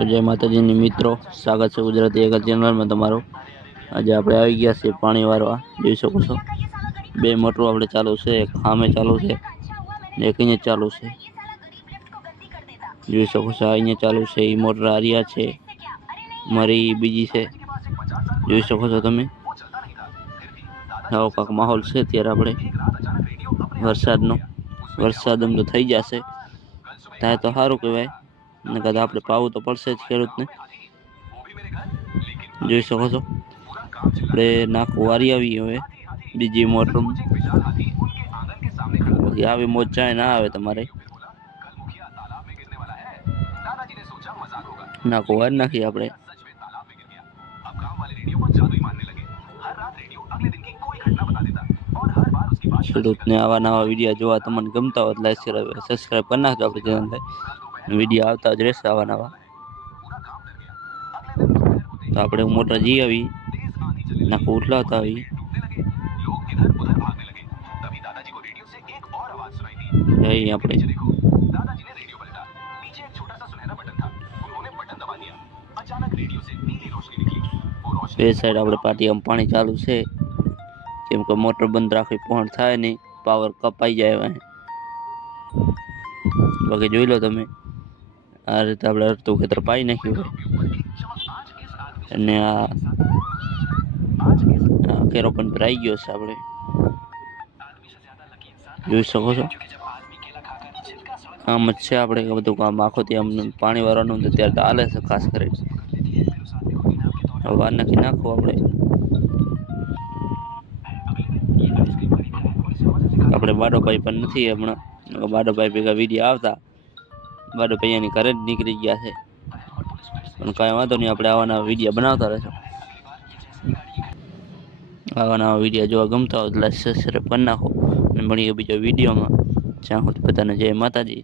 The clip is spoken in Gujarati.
તો જય માતાજીની મિત્રો, સ્વાગત છે ગુજરાતી એક ચેનલમાં તમારું। આજે આપણે આવી ગયા છીએ પાણી વારવા। જોઈ શકો છો બે મોટરો આપણે ચાલુ છે, એક સામે ચાલુ છે ને એક અહીંયા ચાલુ છે। જોઈ શકો છો અહીંયા ચાલુ છે એ મોટર આર્યા છે, મારી બીજી છે। જોઈ શકો છો તમે આવો કાંક માહોલ છે અત્યારે આપણે વરસાદનો। વરસાદ આમ તો થઈ જશે થાય તો સારું કહેવાય, નકર આપણે પાવું તો પડશે જ ખેડૂતને। જોઈ શકો છો આપણે નાખું વારી આવી હવે બીજી મોટરમાં। બાકી આવી મોજ ચાય ના આવે તમારે, નાખું વાર નાખીએ આપણે। ખેડૂતને આવા નવા વિડીયો જોવા તમને ગમતા હોય લાઈક શેર સબસ્ક્રાઈબ કરી નાખજો આપણી ચેનલને। વિડીયો આવતા જ રહેશે આવા નવા। તો આપણે મોટર જઈ આવી નાખું ઉઠલાવતા આવી અહીં આપણે બે સાઈડ આપણે પાટીયામાં પાણી ચાલુ છે, કેમ કે મોટર બંધ રાખવી પણ થાય નહીં, પાવર કપાઈ જાય હવે। બાકી જોઈ લો તમે આ રીતે આપણે અડધું ખેતર પાઈ નાખ્યું છે અને આ કેરો પણ ભરાઈ ગયો છે। આપણે જોઈ શકો છો આમ જ છે આપણે બધું કામ આખો ત્યાં પાણી વાળવાનું ત્યારે તો હાલે છે ખાસ કરીને। વાર નાખી નાખો આપણે બાડોભાઈ પણ નથી હમણાં, બાડોભાઈ ભેગા વિડીયો આવતા, બાડોભાઈ એની ઘરે જ નીકળી ગયા છે। પણ કાંઈ વાંધો નહીં, આપણે આવા નવા વિડીયો બનાવતા રહેશું। આવા નવા વિડીયો જોવા ગમતા હોય તો લાઈક સબસ્ક્રાઈબ કરી નાખો અને મળીએ બીજા વિડીયોમાં। જ્યાં સુધી બધાને જય માતાજી।